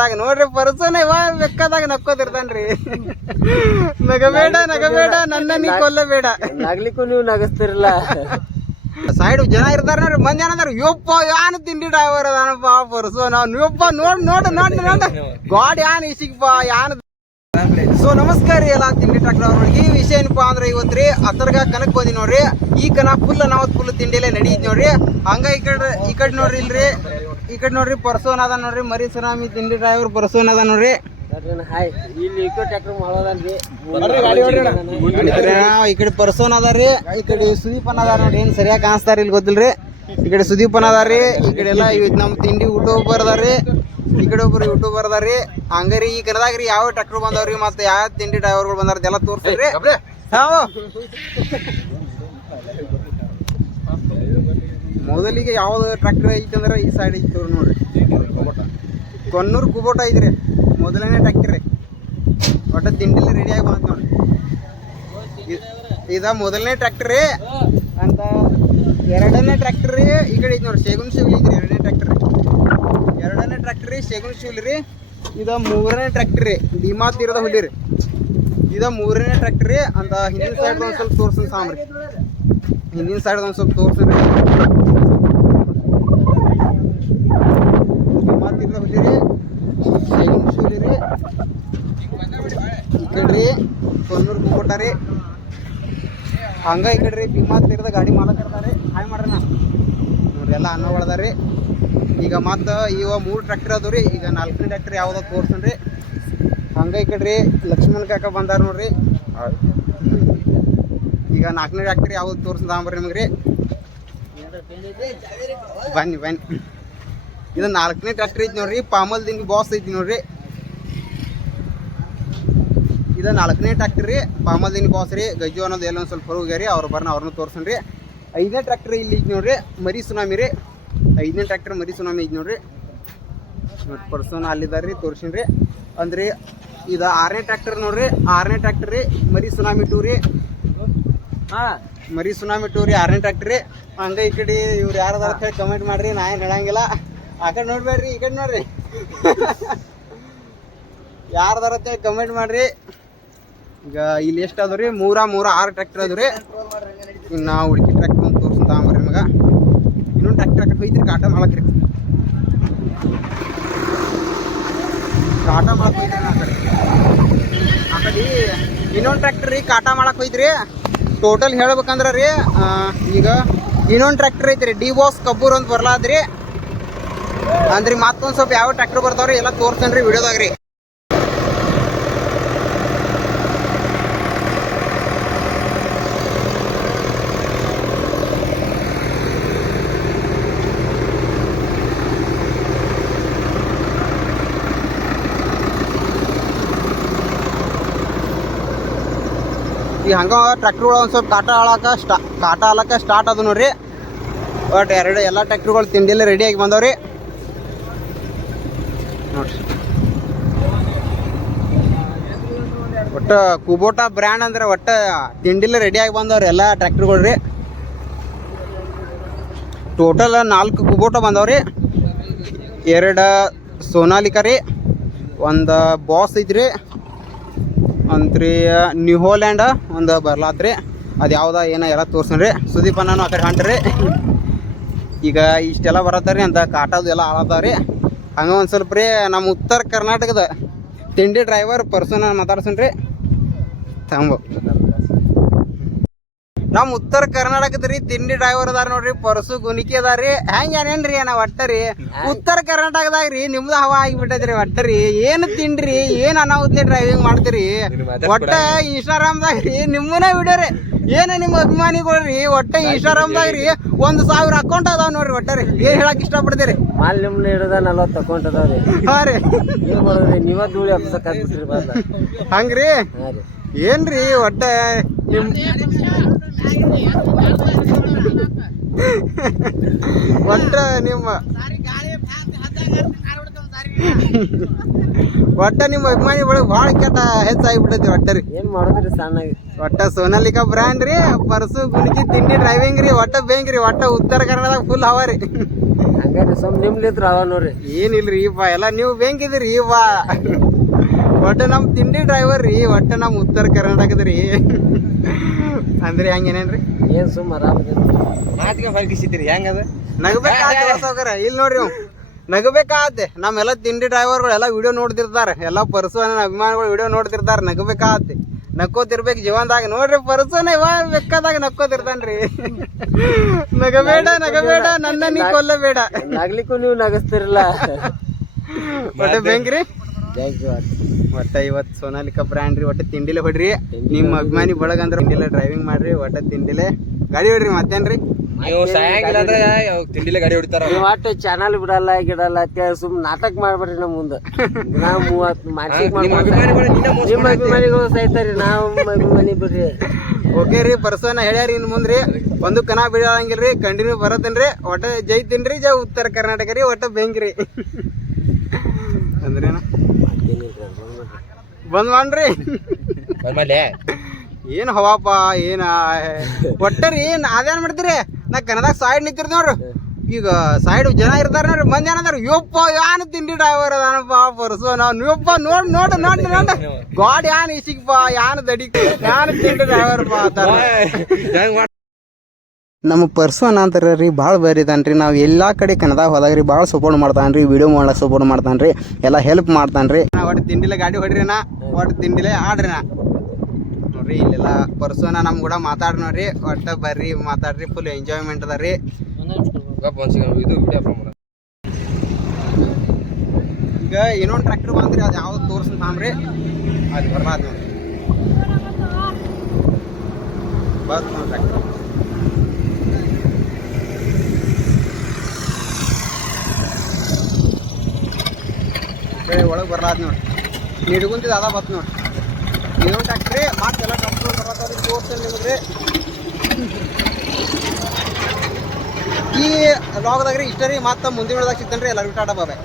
ದಾಗ ನೋಡ್ರಿ ಪರ್ಸನ್ ಇವ ಬೆಕ್ಕದಾಗ ನಕ್ಕೋತಿರ್ತಾನ್ರಿ. ನಗಬೇಡ ನಗಬೇಡ ನನ್ನ ನೀ ಕೊಲ್ಲಬೇಡ. ನಗ್ಲಿಕ್ಕೂ ನೀವು ನಗಸ್ತಿರಲ್ಲ ಸೈಡ್ ಜನ ಇರ್ತಾರ ನೋಡ್ರಿ ಮಂದಿ ಏನಂದ್ರ ಯಪ್ಪ ಯಾನ್ ತಿಂಡಿ ಡ್ರೈವರ್ ಅದಾನಪ್ಪ ಪರ್ಸು ನೀವಪ್ಪ ನೋಡ್ ನೋಡ್ ನೋಡ್ ನೋಡ್. ಗಾಡ್ ಯಾನ್ ಇಸಿಗಪ್ಪ ಯಾನ್ ಸೊ ನಮಸ್ಕಾರ ರೀ ಎಲ್ಲ ತಿಂಡಿ ಟ್ರಾಕ್ಟರ್ ಅವ್ರಿಗೆ ಈ ವಿಷಯ ಏನಪ್ಪಾ ಅಂದ್ರೆ ಇವತ್ತು ರೀ ಹತ್ತರ್ಗ ಕನಕ್ ಬಂದಿ ನೋಡ್ರಿ. ಈ ಕನ ಫುಲ್ ನಾವು ಫುಲ್ ತಿಂಡಿಲೆ ನಡೀತ್ ನೋಡ್ರಿ. ಹಂಗ ಈ ಕಡೆ ಈ ಕಡೆ ನೋಡ್ರಿ ಇಲ್ರಿ. ಈ ಕಡೆ ನೋಡ್ರಿ ಪರ್ಸೋನ್ ಅದ ನೋಡ್ರಿ ಮರಿ ಸುನಾಮಿ ತಿಂಡಿ ಡ್ರೈವರ್ ಪರ್ಸೋನ್ ಅದ ನೋಡ್ರಿ. ಈ ಕಡೆ ಪರ್ಸೋನ್ ಅದಾರಿ ಈ ಕಡೆ ಸುದೀಪ್ ಅನ್ನ ಅದಾರ ನೋಡ್ರಿ ಏನ್ ಸರಿಯಾಗಿ ಕಾಣಿಸ್ತಾರ ಇಲ್ಲಿ ಗೊತ್ತಿಲ್ರಿ. ಈ ಕಡೆ ಸುದೀಪ್ ಅನ್ನ ಅದಾರಿ ಈ ಕಡೆ ಎಲ್ಲ ಇವತ್ತು ನಮ್ ತಿಂಡಿ ಯೂಟ್ಯೂಬರ್ ಅದಾರಿ ಈ ಕಡೆ ಒಬ್ರು ಯೂಟ್ಯೂಬರ್ ಅದಾರಿ ಹಂಗಾರಿ ಈ ಕಡೆದಾಗ ರೀ ಯಾವ ಟ್ರ್ಯಾಕ್ಟರ್ ಬಂದವ್ರಿ ಮತ್ತೆ ಯಾವ ತಿಂಡಿ ಡ್ರೈವರ್ಗಳು ಬಂದಾರ ಎಲ್ಲ ತೋರ್ಸ್ರಿ. ಹಾವು ಮೊದಲಿಗೆ ಯಾವ್ದು ಟ್ರ್ಯಾಕ್ಟರ್ ಐತಿ ಅಂದ್ರೆ ಈ ಸೈಡ್ ಐತಿ ನೋಡ್ರಿ. ಕೊನ್ನೂರು ಕುಬೋಟ ಐತ್ರಿ. ಮೊದಲನೇ ಟ್ರ್ಯಾಕ್ಟರ್ ಒಟ್ಟ ರೆಡಿ ರೆಡಿಯಾಗಿ ಬಂತ ನೋಡ್ರಿ. ಇದ್- ಮೊದಲನೇ ಟ್ರ್ಯಾಕ್ಟರ್ ಅಂತ ಎರಡನೇ ಟ್ರ್ಯಾಕ್ಟರ್ ಈ ಕಡೆ ಐತಿ ನೋಡ್ರಿ. ಶೇಗುನ್ ಶಿವಲಿ ಐತ್ರಿ ಎರಡನೇ ಟ್ರ್ಯಾಕ್ಟರ್ ಎರಡನೇ ಟ್ರ್ಯಾಕ್ಟರ್ ರೀ ಶೇಗುನ್ ಶಿವ್ಲಿ ರೀ. ಇದ ಮೂರನೇ ಟ್ರ್ಯಾಕ್ಟರ್ ರೀ. ಡಿಮಾ ತೀರದ ಹುಲಿ ರೀ. ಇದ ಮೂರನೇ ಟ್ರ್ಯಾಕ್ಟರ್ ರೀ. ಅಂತ ಹಿಂದಿನ ಸೈಡ್ ಒಂದ್ ಸ್ವಲ್ಪ ತೋರ್ಸನ್ ಸಾಮ್ರಿ ಹಿಂದಿನ ಸೈಡ್ ಒಂದ್ ಸ್ವಲ್ಪ ತೋರ್ಸ್ರಿ ಹುಲಿ ರೀ. ಹಂಗ ಈ ರೀ ಗಾಡಿ ಮಾಲಕ್ ಇರ್ತಾರೆ ಹಾಯ್ ಮಾಡ್ರಿ ನಾ ನೋಡ್ರಿ, ಎಲ್ಲ ಅನ್ನ ಈಗ ಮತ್ತೆ ಈಗ ಮೂರು ಟ್ರ್ಯಾಕ್ಟರ್ ಅದಾವ ರೀ ಈಗ ನಾಲ್ಕನೇ ಟ್ರ್ಯಾಕ್ಟರ್ ಯಾವ್ದು ತೋರ್ಸನ್ ರೀ. ಹಂಗ ಕಡ್ರಿ ಲಕ್ಷ್ಮಣ್ ಕಾಕ ಬಂದಾರ ನೋಡ್ರಿ. ಈಗ ನಾಲ್ಕನೇ ಟ್ರ್ಯಾಕ್ಟರ್ ಯಾವ್ದು ತೋರಿಸ್ದಾಂಬ್ರಿ ನಿಮಗೆ ರೀ ಬನ್ನಿ ಬನ್ನಿ. ಇದು ನಾಲ್ಕನೇ ಟ್ರ್ಯಾಕ್ಟರ್ ಐತಿ ನೋಡ್ರಿ ಪಾಮಲ್ ದಿನ ಬಾಸ್ ಐತಿ ನೋಡ್ರಿ. ಇದು ನಾಲ್ಕನೇ ಟ್ರ್ಯಾಕ್ಟರ್ ರೀ ಪಾಮಲ್ ದಿನ ಬಾಸ್ ರೀ. ಗಜ್ಜು ಅನ್ನೋದು ಎಲ್ಲೊಂದು ಸ್ವಲ್ಪ ಹೋಗ್ಯಾರಿ, ಅವ್ರು ಬರ್ನ ಅವ್ರನ್ನ ತೋರ್ಸನ್ ರೀ ಐದನೇ ಟ್ರ್ಯಾಕ್ಟರ್ ಇಲ್ಲಿ ಐತಿ ನೋಡ್ರಿ, ಮರಿ ಸುನಾಮಿ ರೀ. ಐದನೇ ಟ್ರ್ಯಾಕ್ಟರ್ ಮರಿ ಸುನಾಮಿ ಐತಿ ನೋಡ್ರಿ. ನೋಡಿ, ಪರ್ಸನ್ ಅಲ್ಲಿದ್ದಾರೆ ರೀ ತೋರ್ಸಿನ್ ರೀ ಅಂದ್ರೆ ಇದು ಆರನೇ ಟ್ರ್ಯಾಕ್ಟರ್ ನೋಡ್ರಿ, ಆರನೇ ಟ್ರ್ಯಾಕ್ಟರ್ ರೀ, ಮರಿ ಸುನಾಮಿ ರೀ. ಹಾ, ಮರಿ ಸುನಾಮಿ ಟೂ ರೀ, ಆರನೇ ಟ್ರ್ಯಾಕ್ಟರ್ ಹಂಗ ಈ ಕಡೆ ಇವ್ರು ಯಾರದಾರ ಅಂತ ಹೇಳಿ ಕಮೆಂಟ್ ಮಾಡ್ರಿ, ನಾ ಏನು ಹೇಳಂಗಿಲ್ಲ. ಆ ಕಡೆ ನೋಡ್ಬೇಡ್ರಿ, ಈ ಕಡೆ ನೋಡ್ರಿ. ಯಾರದಾರ ಅಂತ ಹೇಳಿ ಕಮೆಂಟ್ ಮಾಡ್ರಿ. ಈಗ ಇಲ್ಲಿ ಎಷ್ಟು ಅದಾವ ರೀ? ಮೂರ ಮೂರ, ಆರು ಟ್ರ್ಯಾಕ್ಟರ್ ಅದ್ರಿ ರೀ. ಇನ್ನು ನಾವು ಹುಡುಕಿ ಟ್ರ್ಯಾಕ್ಟರ್ ಒಂದು ತೋರಿಸ್ ತಗೊಂಬರ್ರಿ ನಿಮಗೆ. ಇನ್ನೊಂದು ಟ್ರ್ಯಾಕ್ಟರ್ ಕಟ್ ಕಡೆ ಹೋಯ್ತ್ರಿ, ಕಾಟ ಮಾಡಕ್ರಿ ಕಾಟ ಮಾಡಕ್ ಕಡೆ ಇನ್ನೊಂದು ಟ್ರ್ಯಾಕ್ಟರ್ ರೀ, ಕಾಟ ಮಾಡಕ್ ಹೋಯ್ತ್ರಿ. ಟೋಟಲ್ ಹೇಳ್ಬೇಕಂದ್ರ ರೀ ಈಗ ಇನ್ನೊಂದು ಟ್ರ್ಯಾಕ್ಟರ್ ಐತ್ರಿ ಡಿ ಬಾಸ್ ಕಬ್ಬೂರ್ ಅಂತ ಬರ್ಲಾದ್ರಿ ಅಂದ್ರಿ ಮತ್ತೊಂದು ಸ್ವಲ್ಪ ಯಾವ ಟ್ರ್ಯಾಕ್ಟರ್ ಬರ್ತಾವ್ರಿ, ಎಲ್ಲ ತೋರ್ಸನ್ರಿ ವಿಡಿಯೋದಾಗ ರೀ ಈ ಹಂಗ ಒಳಗೆ ಒಂದು ಸ್ವಲ್ಪ ಕಾಟ ಆಳಕ್ಕೆ ಸ್ಟಾ, ಕಾಟ ಆಳಕ್ಕೆ ಸ್ಟಾರ್ಟ್ ಅದು ನೋಡ್ರಿ. ಬಟ್ ಎರಡು ಎಲ್ಲ ಟ್ರ್ಯಾಕ್ಟರ್ಗಳು ತಿಂಡಿಲ್ಲ ರೆಡಿಯಾಗಿ ಬಂದವ್ರಿ. ನೋಡ್ರಿ. ಒಟ್ಟು ಕುಬೋಟ ಬ್ರ್ಯಾಂಡ್ ಅಂದ್ರೆ ಒಟ್ಟು ತಿಂಡಿಲ್ಲ ರೆಡಿಯಾಗಿ ಬಂದವ್ರಿ ಎಲ್ಲ ಟ್ರ್ಯಾಕ್ಟರ್ಗಳು ರೀ. ಟೋಟಲ್ ನಾಲ್ಕು ಕುಬೋಟ ಬಂದವ್ರಿ. ಎರಡು ಸೋನಾಲಿಕ ರೀ, ಒಂದು ಬಾಸ್ ಐತ್ರಿ. ಅಂತ್ರಿ ನ್ಯೂ ಹೋಲ್ಯಾಂಡ್ ಒಂದು ಬರ್ಲಾತ್ರಿ. ಅದು ಯಾವ್ದ ಏನ ಎಲ್ಲ ತೋರ್ಸನ್ರಿ. ಸುದೀಪ್ ನಾನು ಆ ಕಡೆ ಈಗ ಇಷ್ಟೆಲ್ಲ ಬರತ್ತಾರಿ ಅಂತ ಕಾಟದ ಎಲ್ಲ ಆಳತ್ತಾವ್ರಿ ಹಂಗ ಒಂದು ಸ್ವಲ್ಪ ರೀ ನಮ್ಮ ಉತ್ತರ ಕರ್ನಾಟಕದ ತಿಂಡಿ ಡ್ರೈವರ್ ಪರ್ಸನ್ ಮಾತಾಡ್ಸನ್ರಿ. ತಂಬ ನಮ್ಮ ಉತ್ತರ ಕರ್ನಾಟಕದ ರೀ ತಿಂಡಿ ಡ್ರೈವರ್ ಅದಾರ ನೋಡ್ರಿ ಪರ್ಸು ಗುನಿಕಿ ಅದಾರಿ ಹೆಂಗ್ ಏನೇನ್ರಿ ಏನ ಒಟ್ಟ ರೀ? ಉತ್ತರ ಕರ್ನಾಟಕದಾಗ ರೀ ನಿಮ್ದು ಹವಾ ಆಗಿಬಿಟ್ಟೈತ್ರಿ ಒಟ್ಟರಿ ಏನು ಏನ್ ತಿಂಡ್ರಿ ಏನ್ ಅನಾಹುತ ಡ್ರೈವಿಂಗ್ ಮಾಡ್ತೀರಿ? ಒಟ್ಟ ಇನ್ಸ್ಟಾಗ್ರಾಮ್ದಾಗ ರೀ ನಿಮ್ಮನೇ ವಿಡಿಯೋ ರೀ. ಏನು ನಿಮ್ಮ ಅಭಿಮಾನಿಗಳು ರೀ ಒಟ್ಟ ಇನ್ಸ್ಟಾಗ್ರಾಮ್ದಾಗ ರೀ ಒಂದ್ ಸಾವಿರ ಅಕೌಂಟ್ ಅದಾವ ನೋಡ್ರಿ ಒಟ್ಟ ರೀ. ಏನ್ ಹೇಳಕ್ ಇಷ್ಟಪಡ್ತೀರಿ? ಮಾಲ್ ನಿಮ್ನ ಹಿಡಿದ ನಲ್ವತ್ತು ಅಕೌಂಟ್ ಅದಾವ್ರಿ ಹಾ ರೀ. ಏನು ಮಾಡೋದ್ರಿ ನೀವ ಧೂಳಿ ಹಂಗ್ರಿ? ರೀ. ಏನ್ರಿ ಒಟ್ಟ ನಿಮ್ ಒಟ್ಟ ನಿಮ್ಮ ಒಟ್ಟ ನಿಮ್ಮ ಅಭಿಮಾನಿ ಬಳಗ ಭಾಳ ಕೆಟ್ಟ ಹೆಚ್ಚಾಗಿಬಿಟ್ಟೈತಿ ಒಟ್ಟ ರೀ ಏನ್ ಮಾಡೋದ್ರಿ ಸಣ್ಣಾಗಿ? ಒಟ್ಟ ಸೋನಾಲಿಕಾ ಬ್ರ್ಯಾಂಡ್ ರೀ ಪರ್ಸು ಗುಣಿಕಿ ತಿಂಡಿ ಡ್ರೈವಿಂಗ್ ರೀ ಒಟ್ಟ ಬೇಂಗ್ ರೀ ಒಟ್ಟ ಉತ್ತರ ಕನ್ನಡದಾಗ ಫುಲ್ ಹವಾ ರೀ. ಹಂಗಾರೆ ಸ್ವಲ್ಪ ನಿಮ್ಲಿತ್ರ ಅವ ನೋಡ್ರಿ. ಏನಿಲ್ರಿ ಬಾ ಎಲ್ಲ ನೀವು ಈ ಬಾ ಒಟ್ಟ ನಮ್ಮ ತಿಂಡಿ ಡ್ರೈವರ್ ರೀ ಒಟ್ಟ ನಮ್ಮ ಉತ್ತರ ಕರ್ನಾಟಕದ ರೀ. ಅಂದ್ರೆ ಹಂಗೇನೇನ್ರಿ ಏನ್ ಸುಮ್ಮ ಆರಾಮದ ಮಾತಿಗೆ ಹೊರಗಿಸಿದ್ರಿ ಹೆಂಗದ ನಗಬೇಕಾದ ಸೌಕರ ಇಲ್ಲಿ ನೋಡ್ರಿ ಅವ್ ನಗಬೇಕಾಗತ್ತೆ. ನಮ್ಮೆಲ್ಲ ತಿಂಡಿ ಡ್ರೈವರ್ಗಳು ಎಲ್ಲ ವಿಡಿಯೋ ನೋಡ್ತಿರ್ತಾರೆ. ಎಲ್ಲ ಪರ್ಸು ಅನ್ನೋ ಅಭಿಮಾನಿಗಳು ವಿಡಿಯೋ ನೋಡ್ತಿರ್ತಾರೆ. ನಗಬೇಕಾಗತ್ತೆ. ನಕ್ಕೋತಿರ್ಬೇಕು ಜೀವನದಾಗ. ನೋಡ್ರಿ ಪರ್ಸನ ಬೇಕಾದಾಗ ನಕ್ಕೋತಿರ್ತಾನ್ರಿ. ನಗಬೇಡ ನಗಬೇಡ. ನನ್ನ ನೀ ಕೊಲ್ಲಬೇಡ. ನಗ್ಲಿಕ್ಕೂ ನೀವು ನಗಸ್ತಿರಲ್ಲ. ಬೆಂಗ್ರಿ? ಥ್ಯಾಂಕ್ ಯು ಒಟ್ಟ ಇವತ್ತು ಸೋನಾಲಿಕಾ ಬ್ರ್ಯಾಂಡ್ ರೀ ಒಟ್ಟ ತಿಂಡಿಲೆ ಹೊಡ್ರಿ. ನಿಮ್ಮ ಅಭಿಮಾನಿ ಬಳಗ ಅಂದ್ರೆ ತಿಂಡಿಲೆ ಡ್ರೈವಿಂಗ್ ಮಾಡ್ರಿ ಒಟ್ಟ ತಿಂಡಿಲೆ ಗಾಡಿ ಹೊಡ್ರಿ ಮತ್ತೇನ್ರಿ? ನೀವು ಸಾಯಂಗಿಲ್ಲ ಅಂದ್ರೆ ತಿಂಡಿಲೆ ಗಾಡಿ ಹೊಡಿತಾರ. ನೀವು ಒಟ್ಟು ಚಾನಲ್ ಬಿಡಲ್ಲ ಗಿಡಲ್ಲ ಅಂತೇಳಿ ಸುಮ್ ನಾಟಕ ಮಾಡ್ಬೇಡ್ರಿ ನಮ್ಮ ಮುಂದೆ. ನಾವು ಮೂವತ್ತು ನಿಮ್ಮ ಅಭಿಮಾನಿಗಳು ಸೈತಾರಿ ನಾವು ಅಭಿಮಾನಿ ಬಿಡ್ರಿ. ಓಕೆ ರೀ ಪರ್ಸನ ಹೇಳ್ಯಾರಿ ಇನ್ ಮುಂದ್ರಿ. ಒಂದು ಕನ ಬಿಡಂಗಿಲ್ರಿ ಕಂಟಿನ್ಯೂ ಬರತ್ತೇನ್ರಿ. ಒಟ್ಟ ಜೈತಿನ್ರಿ ಜೈ ಉತ್ತರ ಕರ್ನಾಟಕ ರೀ ಒಟ್ಟ ಬೆಂಗ್ರಿ ಅಂದ್ರೇನ? ಬಂದ್ ಮಾಡ್ರಿ. ಬಂದ್ಮೇಲೆ ಏನ್ ಹವಾಪ ಏನ ಒಟ್ಟರಿ ಏನ್ ಅದೇನ್ ಮಾಡ್ತೀರಿ? ನಾ ಕನ್ನಡದಾಗ ಸೈಡ್ ನಿಂತಿರ್ ನೋಡ್ರಿ. ಈಗ ಸೈಡ್ ಜನ ಇರ್ತಾರ ನೋಡ್ರಿ ಮಂದಿ ಏನಂದ್ರ ಯಪ್ಪ ಯಾನ್ ತಿಂಡಿ ಡ್ರೈವರ್ ಅದಾನಪ್ಪ ಪರ್ಸು ನಾವು ಯಪ್ಪ ನೋಡ್ ನೋಡ್ ನೋಡ್ ನೋಡ್ ಗಾಡ್ ಯಾನ್ ಇಸಿಕ್ಪ ಯಾನ್ ದಡಿ ಯಾನ್ ತಿಂಡಿ ಡ್ರೈವರ್ ಪಾ ನಮ್ಮ ಪರ್ಸು ಅನ್ನಂತಾರ ರೀ ಭಾಳ ಬೇರೆ ಇದಾನೆ ರೀ. ನಾವು ಎಲ್ಲ ಕಡೆ ಕನ್ನಡ ಹೋದಾಗ ರೀ ಭಾಳ ಸಪೋರ್ಟ್ ಮಾಡ್ತಾನೆ ರೀ ವಿಡಿಯೋ ಮಾಡಕ್ಕೆ ಸಪೋರ್ಟ್ ಮಾಡ್ತಾನೆ ರೀ, ಎಲ್ಲ ಹೆಲ್ಪ್ ಮಾಡ್ತಾನೆ ರೀ. ಒಟ್ಟು ತಿಂಡಿಲೆ ಗಾಡಿ ಹೊಡ್ರಿ ನಾ ಒಟ್ಟು ತಿಂಡಿಲೆ ಆಡ್ರಿ ನಾ. ನೋಡ್ರಿ, ಇಲ್ಲೆಲ್ಲ ಪರ್ಸುನ ನಮ್ಮ ಕೂಡ ಮಾತಾಡ್ ನೋಡ್ರಿ, ಒಟ್ಟು ಬರ್ರಿ, ಮಾತಾಡ್ರಿ ಫುಲ್ ಎಂಜಾಯ್ಮೆಂಟ್ ಅದ ರೀ. ಈಗ ಇನ್ನೊಂದು ಟ್ರ್ಯಾಕ್ಟರ್ ಬಂದ್ರಿ, ಅದು ಯಾವ್ದು ತೋರ್ಸ್ ತಾಮ್ರಿ ಅದು ಬರ್ಬಾರ್ದು ನೋಡ್ರಿ. ಬರ್ತು ಟ್ರ್ಯಾಕ್ಟರ್ ಒಳಗೆ ಬರ್ಲಾದ್ ನೋಡಿ. ನಿಡ್ಗುಂತಿದ್ದು ಅದ ಬತ್ ನೋಡಿ. ಇನ್ನೊಂದು ಹಾಕ್ರಿ ಮತ್ತೆಲ್ಲ ಟ್ರ್ಯಾಕ್ಟರ್ ಬರ್ಲಾತಾವ್ರಿ ತೋರ್ಸಲ್ಲಿ ನಿಮಗೆ. ಈ ಲಾಗ್ದಾಗ ರೀ ಇಷ್ಟ ರೀ ಮತ್ತೆ ಮುಂದಿನ ಸಿಗ್ತಾನೆ ರೀ ಎಲ್ಲರಿಗೂ ಟಾಟಾ ಬಾಬೆ